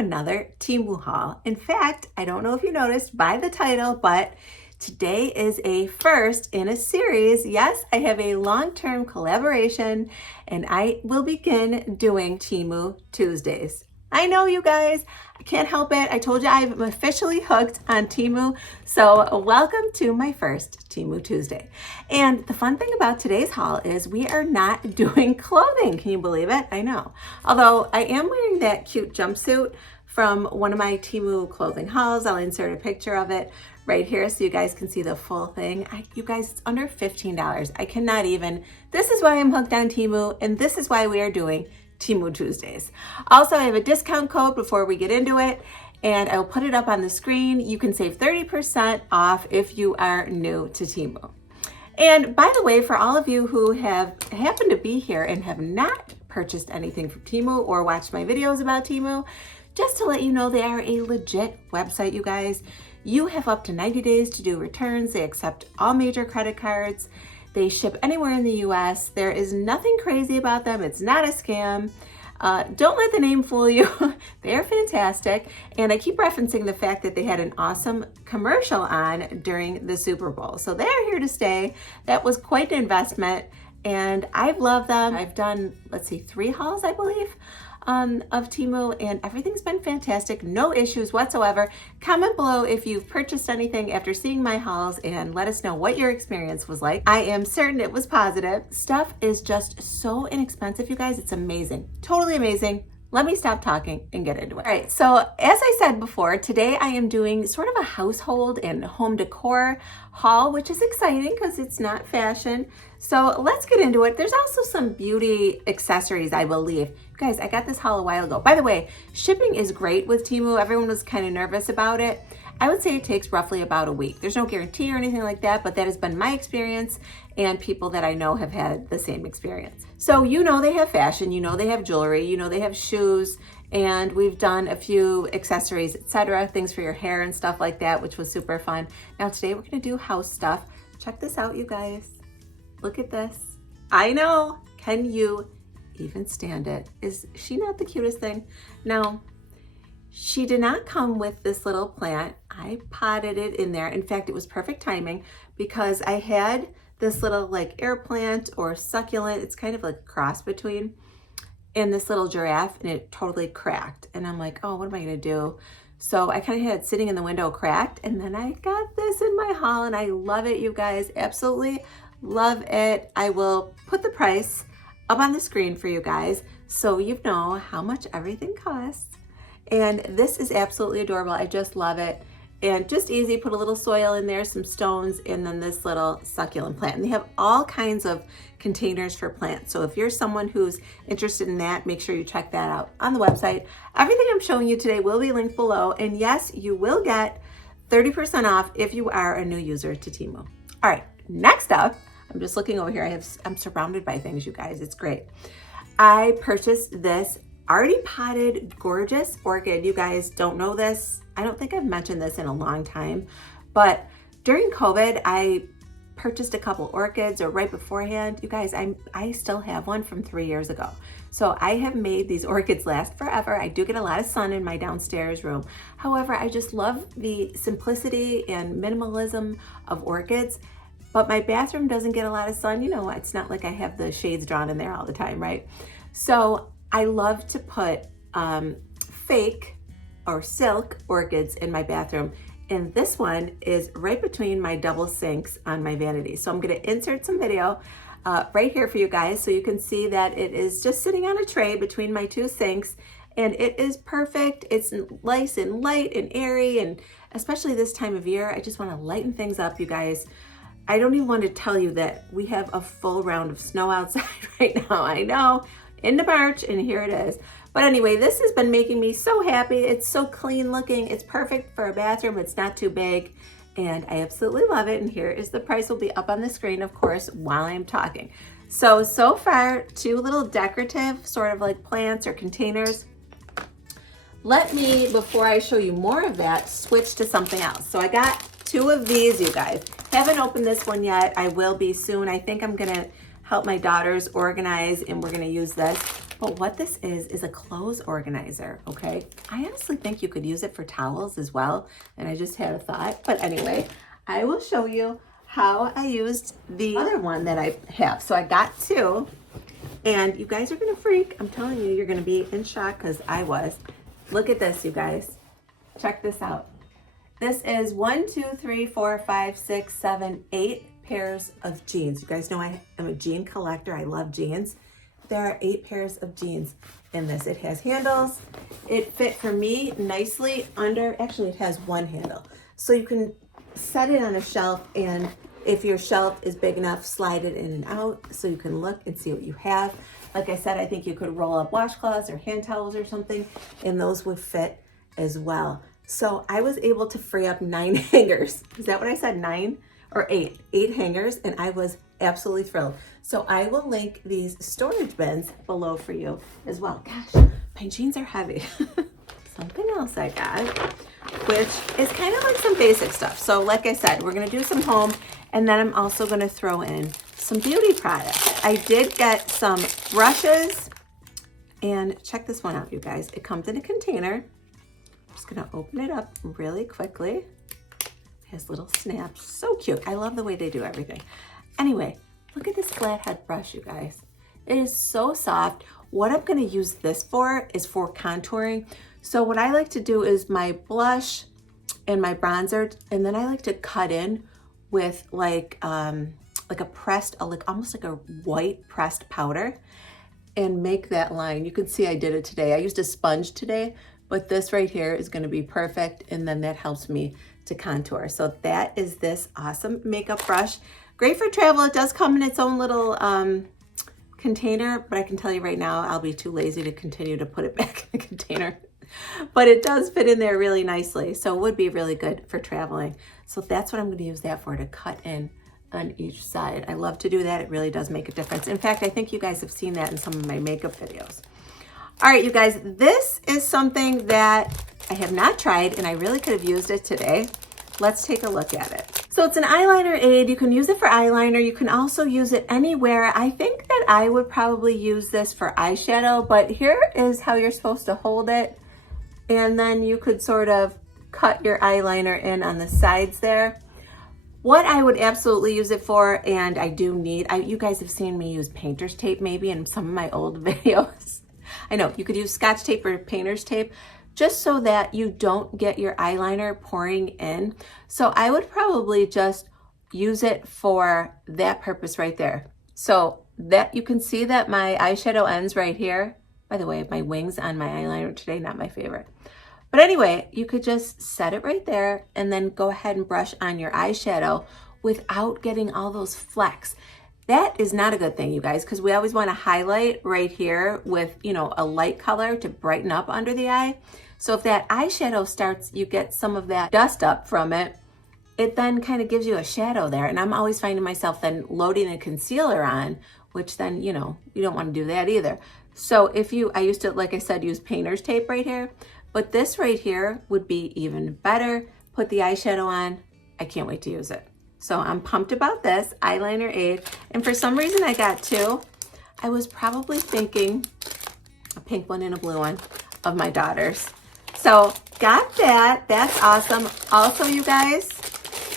another Temu haul. In fact, I don't know if you noticed by the title, but today is a first in a series. Yes, I have a long-term collaboration and I will begin doing Temu Tuesdays. I know, you guys, I can't help it. I told you I'm officially hooked on Temu. So welcome to my first Temu Tuesday. And the fun thing about today's haul is we are not doing clothing. Can you believe it? I know. Although I am wearing that cute jumpsuit from one of my Temu clothing hauls. I'll insert a picture of it right here so you guys can see the full thing. You guys, it's under $15. I cannot even. This is why I'm hooked on Temu, and this is why we are doing Temu Tuesdays. Also, I have a discount code before we get into it, and I'll put it up on the screen. You can save 30% off if you are new to Temu. And by the way, for all of you who have happened to be here and have not purchased anything from Temu or watched my videos about Temu, just to let you know, they are a legit website, you guys. You have up to 90 days to do returns. They accept all major credit cards. They ship anywhere in the US. There is nothing crazy about them. It's not a scam. Don't let the name fool you. They're fantastic. And I keep referencing the fact that they had an awesome commercial on during the Super Bowl. So they're here to stay. That was quite an investment. And I've loved them. I've done, let's see, 3 hauls, I believe, of Temu, and everything's been fantastic. No issues whatsoever. Comment below if you've purchased anything after seeing my hauls and let us know what your experience was like. I am certain it was positive. Stuff is just so inexpensive, you guys. It's amazing. Totally amazing. Let me stop talking and get into it. All right, so as I said before, today I am doing sort of a household and home decor haul, which is exciting because it's not fashion. So let's get into it. There's also some beauty accessories, I believe. Guys, I got this haul a while ago. By the way, shipping is great with Temu. Everyone was kind of nervous about it. I would say it takes roughly about a week. There's no guarantee or anything like that, but that has been my experience and people that I know have had the same experience. So you know they have fashion, you know they have jewelry, you know they have shoes, and we've done a few accessories, etc., things for your hair and stuff like that, which was super fun. Now today we're gonna do house stuff. Check this out, you guys. Look at this. I know, can you even stand it? Is she not the cutest thing? No. She did not come with this little plant. I potted it in there. In fact, it was perfect timing because I had this little like air plant or succulent. It's kind of like a cross between, and this little giraffe, and it totally cracked. And I'm like, oh, what am I gonna do? So I kind of had it sitting in the window cracked, and then I got this in my haul and I love it, you guys. Absolutely love it. I will put the price up on the screen for you guys so you know how much everything costs. And this is absolutely adorable. I just love it. And just easy, put a little soil in there, some stones, and then this little succulent plant. And they have all kinds of containers for plants. So if you're someone who's interested in that, make sure you check that out on the website. Everything I'm showing you today will be linked below. And yes, you will get 30% off if you are a new user to Temu. All right, next up, I'm just looking over here. I'm surrounded by things, you guys. It's great. I purchased this already potted gorgeous orchid. You guys don't know this. I don't think I've mentioned this in a long time, but during COVID, I purchased a couple orchids, or right beforehand. You guys, I still have one from 3 years ago. So I have made these orchids last forever. I do get a lot of sun in my downstairs room. However, I just love the simplicity and minimalism of orchids, but my bathroom doesn't get a lot of sun. You know, it's not like I have the shades drawn in there all the time, right? So I love to put fake or silk orchids in my bathroom. And this one is right between my double sinks on my vanity. So I'm gonna insert some video right here for you guys so you can see that it is just sitting on a tray between my 2 sinks, and it is perfect. It's nice and light and airy, and especially this time of year, I just wanna lighten things up, you guys. I don't even want to tell you that we have a full round of snow outside right now. I know, into March, and here it is. But anyway, this has been making me so happy. It's so clean looking. It's perfect for a bathroom. It's not too big, and I absolutely love it. And here is the price. Will be up on the screen, of course, while I'm talking. So far, 2 little decorative sort of like plants or containers. Let me, before I show you more of that, switch to something else. So I got 2 of these, you guys. Haven't opened this one yet. I will be soon. I think I'm gonna help my daughters organize, and we're gonna use this. But what this is a clothes organizer, okay? I honestly think you could use it for towels as well. And I just had a thought. But anyway, I will show you how I used the other one that I have. So I got two. And you guys are gonna freak. I'm telling you, you're gonna be in shock because I was. Look at this, you guys. Check this out. This is 1, 2, 3, 4, 5, 6, 7, 8 pairs of jeans. You guys know I am a jean collector. I love jeans. There are 8 pairs of jeans in this. It has handles. It fit for me nicely under, actually it has one handle. So you can set it on a shelf, and if your shelf is big enough, slide it in and out so you can look and see what you have. Like I said, I think you could roll up washcloths or hand towels or something, and those would fit as well. So I was able to free up 9 hangers. Is that what I said? 9 or 8? 8 hangers, and I was absolutely thrilled. So I will link these storage bins below for you as well. Gosh, my jeans are heavy. Something else I got, which is kind of like some basic stuff. So like I said, we're gonna do some home, and then I'm also gonna throw in some beauty products. I did get some brushes, and check this one out, you guys. It comes in a container. I'm just gonna open it up really quickly. It has little snaps, so cute. I love the way they do everything. Anyway, look at this flathead brush, you guys. It is so soft. What I'm gonna use this for is for contouring. So what I like to do is my blush and my bronzer, and then I like to cut in with like a pressed, almost like a white pressed powder, and make that line. You can see I did it today. I used a sponge today, but this right here is gonna be perfect, and then that helps me to contour. So that is this awesome makeup brush. Great for travel. It does come in its own little container, but I can tell you right now, I'll be too lazy to continue to put it back in the container. But it does fit in there really nicely, so it would be really good for traveling. So that's what I'm gonna use that for, to cut in on each side. I love to do that. It really does make a difference. In fact, I think you guys have seen that in some of my makeup videos. All right, you guys, this is something that I have not tried, and I really could have used it today. Let's take a look at it. So it's an eyeliner aid. You can use it for eyeliner. You can also use it anywhere. I think that I would probably use this for eyeshadow, but here is how you're supposed to hold it. And then you could sort of cut your eyeliner in on the sides there. What I would absolutely use it for, and I do need, you guys have seen me use painter's tape maybe in some of my old videos. I know, you could use Scotch tape or painter's tape, just so that you don't get your eyeliner pouring in. So I would probably just use it for that purpose right there. So that you can see that my eyeshadow ends right here. By the way, my wings on my eyeliner today, not my favorite. But anyway, you could just set it right there and then go ahead and brush on your eyeshadow without getting all those flecks. That is not a good thing, you guys, because we always want to highlight right here with, you know, a light color to brighten up under the eye. So if that eyeshadow starts, you get some of that dust up from it, it then kind of gives you a shadow there. And I'm always finding myself then loading a concealer on, which then, you know, you don't want to do that either. So if you, I used to, like I said, use painter's tape right here, but this right here would be even better. Put the eyeshadow on. I can't wait to use it. So I'm pumped about this eyeliner aid. And for some reason I got two. I was probably thinking a pink one and a blue one of my daughters. So got that. That's awesome. Also, you guys,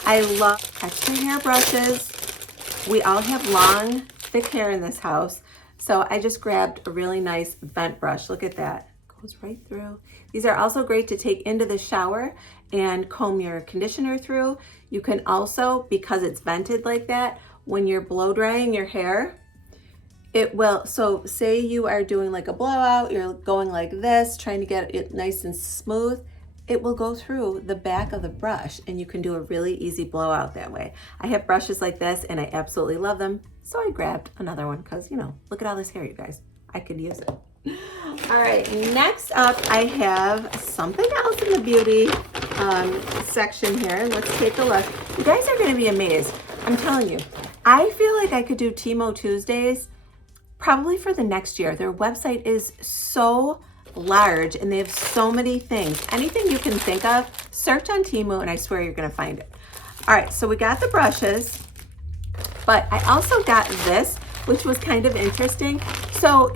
I love extra hair brushes. We all have long, thick hair in this house. So I just grabbed a really nice bent brush. Look at that. Goes right through. These are also great to take into the shower and comb your conditioner through. You can also, because it's vented like that, when you're blow drying your hair, it will, so say you are doing like a blowout, you're going like this, trying to get it nice and smooth, it will go through the back of the brush and you can do a really easy blowout that way. I have brushes like this and I absolutely love them. So I grabbed another one because, you know, look at all this hair, you guys. I could use it. All right, next up I have something else in the beauty section here. Let's take a look. You guys are gonna be amazed. I'm telling you, I feel like I could do Temu Tuesdays probably for the next year. Their website is so large and they have so many things. Anything you can think of, search on Temu and I swear you're gonna find it. All right, so we got the brushes, but I also got this, which was kind of interesting. So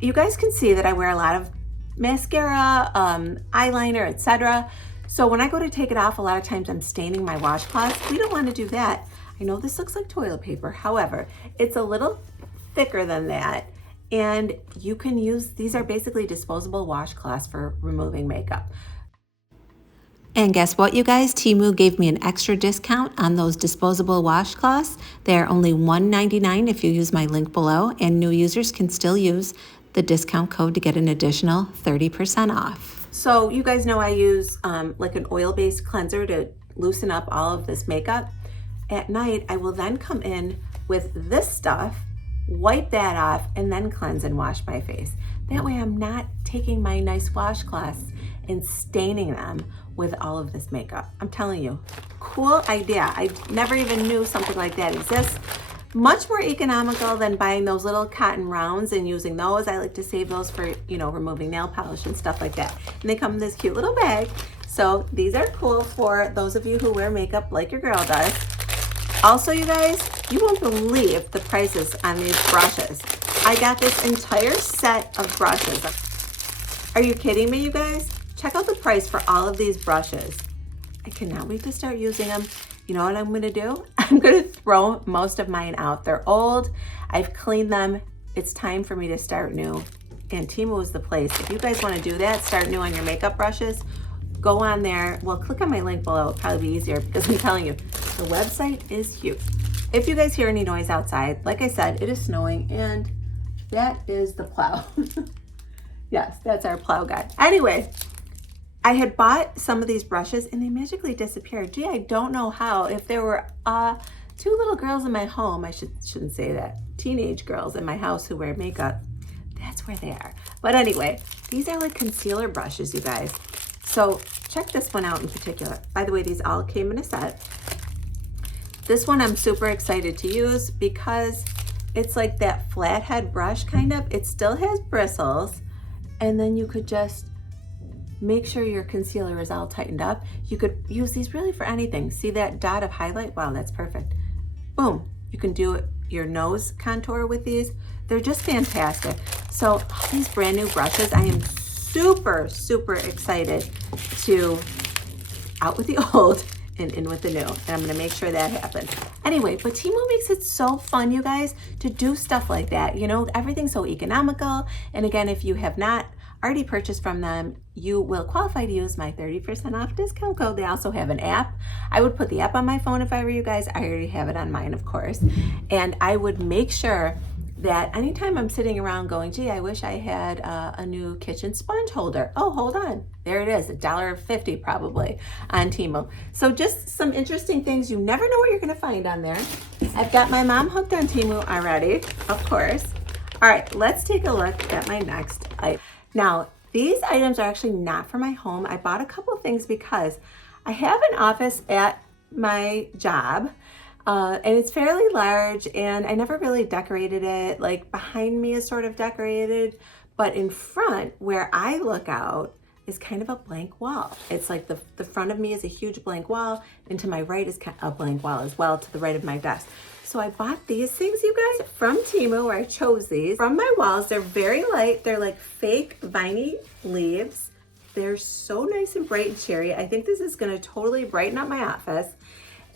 you guys can see that I wear a lot of mascara, eyeliner, etc. So when I go to take it off, a lot of times I'm staining my washcloth. We don't want to do that. I know this looks like toilet paper. However, it's a little thicker than that. And you can use, these are basically disposable washcloths for removing makeup. And guess what, you guys? Temu gave me an extra discount on those disposable washcloths. They're only $1.99 if you use my link below, and new users can still use the discount code to get an additional 30% off. So you guys know I use like an oil-based cleanser to loosen up all of this makeup. At night, I will then come in with this stuff, wipe that off, and then cleanse and wash my face. That way I'm not taking my nice washcloths and staining them with all of this makeup. I'm telling you, cool idea. I never even knew something like that exists. Much more economical than buying those little cotton rounds and using those. I like to save those for, you know, removing nail polish and stuff like that. And they come in this cute little bag. So these are cool for those of you who wear makeup like your girl does. Also, you guys, you won't believe the prices on these brushes. I got this entire set of brushes. Are you kidding me, you guys? Check out the price for all of these brushes. I cannot wait to start using them. You know what I'm gonna do? I'm gonna throw most of mine out. They're old, I've cleaned them. It's time for me to start new. And Teemu is the place. If you guys wanna do that, start new on your makeup brushes, go on there. Well, click on my link below, it'll probably be easier because I'm telling you, the website is huge. If you guys hear any noise outside, like I said, it is snowing and that is the plow. Yes, that's our plow guy. Anyway, I had bought some of these brushes and they magically disappeared. Gee, I don't know how. If there were two little girls in my home, I shouldn't say that, teenage girls in my house who wear makeup, that's where they are. But anyway, these are like concealer brushes, you guys. So check this one out in particular. By the way, these all came in a set. This one I'm super excited to use because it's like that flathead brush kind of. It still has bristles, and then you could just make sure your concealer is all tightened up. You could use these really for anything. See that dot of highlight? Wow, that's perfect. Boom, you can do your nose contour with these. They're just fantastic. So these brand new brushes, I am super, super excited to out with the old and in with the new. And I'm gonna make sure that happens. Anyway, but Teemu makes it so fun, you guys, to do stuff like that. You know, everything's so economical. And again, if you have not already purchased from them, you will qualify to use my 30% off discount code. They also have an app. I would put the app on my phone if I were you guys. I already have it on mine, of course. And I would make sure that anytime I'm sitting around going, gee, I wish I had a new kitchen sponge holder. Oh, hold on. There it is, $1.50 probably on Teemu. So just some interesting things. You never know what you're gonna find on there. I've got my mom hooked on Teemu already, of course. All right, let's take a look at my next item. Now, these items are actually not for my home. I bought a couple things because I have an office at my job. And it's fairly large and I never really decorated it. Like behind me is sort of decorated, but in front where I look out is kind of a blank wall. It's like the front of me is a huge blank wall and to my right is a blank wall as well to the right of my desk. So I bought these things, you guys, from Teemu, where I chose these. From my walls, they're very light. They're like fake viney leaves. They're so nice and bright and cheery. I think this is gonna totally brighten up my office.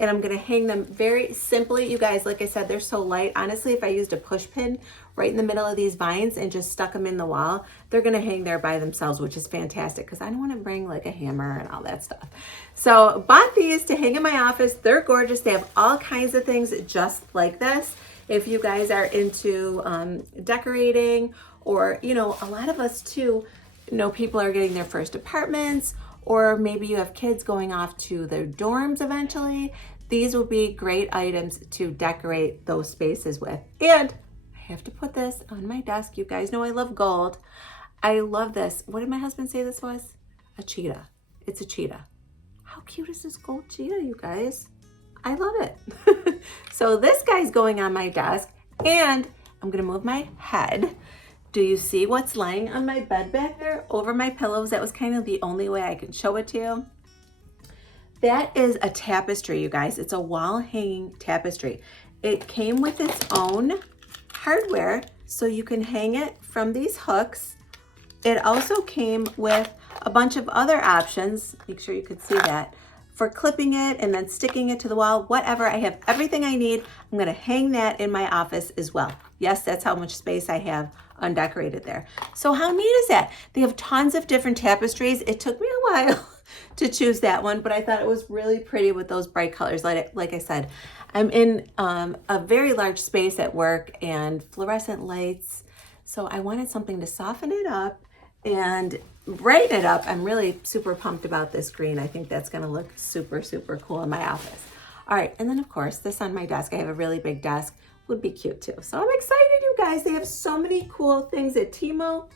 And I'm gonna hang them very simply. You guys, like I said, they're so light. Honestly, if I used a push pin right in the middle of these vines and just stuck them in the wall, they're gonna hang there by themselves, which is fantastic because I don't wanna bring like a hammer and all that stuff. So bought these to hang in my office. They're gorgeous. They have all kinds of things just like this. If you guys are into decorating or, you know, a lot of us too, you know, people are getting their first apartments, or maybe you have kids going off to their dorms eventually. These will be great items to decorate those spaces with. And I have to put this on my desk. You guys know I love gold. I love this. What did my husband say this was? A cheetah. It's a cheetah. How cute is this gold cheetah, you guys? I love it. So this guy's going on my desk and I'm gonna move my head. Do you see what's lying on my bed back there over my pillows? That was kind of the only way I could show it to you. That is a tapestry, you guys. It's a wall hanging tapestry. It came with its own hardware so you can hang it from these hooks. It also came with a bunch of other options. Make sure you could see that. For clipping it and then sticking it to the wall, whatever. I have everything I need. I'm gonna hang that in my office as well. Yes, that's how much space I have undecorated there. So how neat is that? They have tons of different tapestries. It took me a while to choose that one, but I thought it was really pretty with those bright colors. Like I said, I'm in a very large space at work and fluorescent lights. So I wanted something to soften it up and brighten it up. I'm really super pumped about this green. I think that's gonna look super, super cool in my office. All right, and then of course, this on my desk, I have a really big desk, would be cute too. So I'm excited, you guys. They have so many cool things at Temu.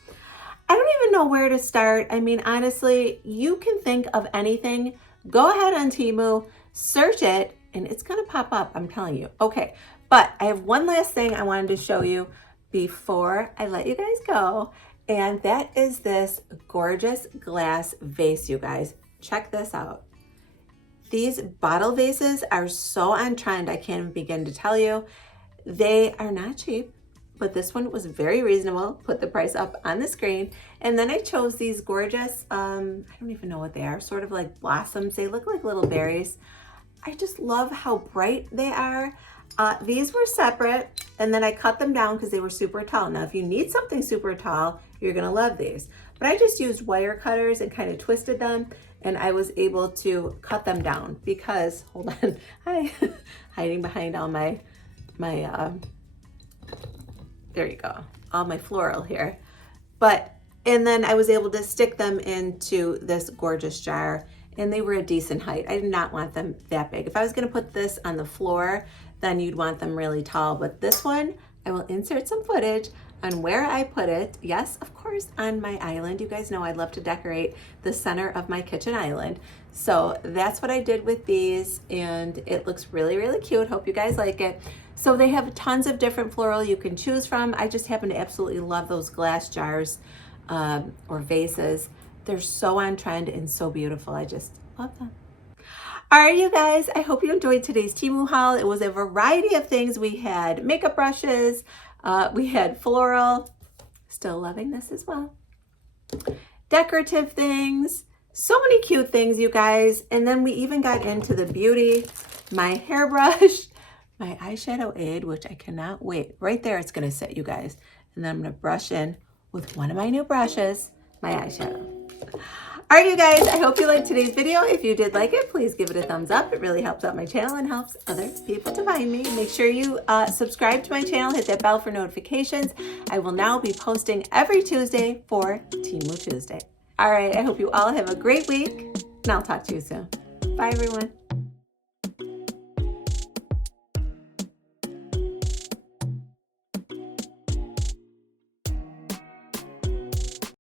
I don't even know where to start. I mean, honestly, you can think of anything. Go ahead on Temu, search it, and it's gonna pop up, I'm telling you. Okay, but I have one last thing I wanted to show you before I let you guys go. And that is this gorgeous glass vase, you guys. Check this out. These bottle vases are so on trend, I can't even begin to tell you. They are not cheap, but this one was very reasonable. Put the price up on the screen. And then I chose these gorgeous, I don't even know what they are, sort of like blossoms. They look like little berries. I just love how bright they are. These were separate, and then I cut them down because they were super tall. Now, if you need something super tall, you're gonna love these. But I just used wire cutters and kind of twisted them, and I was able to cut them down because, hold on, hi, hiding behind all my there you go, all my floral here. And then I was able to stick them into this gorgeous jar, and they were a decent height. I did not want them that big. If I was gonna put this on the floor, then you'd want them really tall. But this one, I will insert some footage on where I put it. Yes, of course, on my island. You guys know I love to decorate the center of my kitchen island. So that's what I did with these, and it looks really, really cute. Hope you guys like it. So they have tons of different floral you can choose from. I just happen to absolutely love those glass jars or vases. They're so on trend and so beautiful. I just love them. All right, you guys, I hope you enjoyed today's Temu haul. It was a variety of things. We had makeup brushes, we had floral, still loving this as well. Decorative things, so many cute things, you guys. And then we even got into the beauty, my hairbrush, my eyeshadow aid, which I cannot wait. Right there, it's gonna sit, you guys. And then I'm gonna brush in with one of my new brushes, my eyeshadow. All right, you guys, I hope you liked today's video. If you did like it, please give it a thumbs up. It really helps out my channel and helps other people to find me. Make sure you subscribe to my channel, hit that bell for notifications. I will now be posting every Tuesday for Temu Tuesday. All right, I hope you all have a great week, and I'll talk to you soon. Bye, everyone.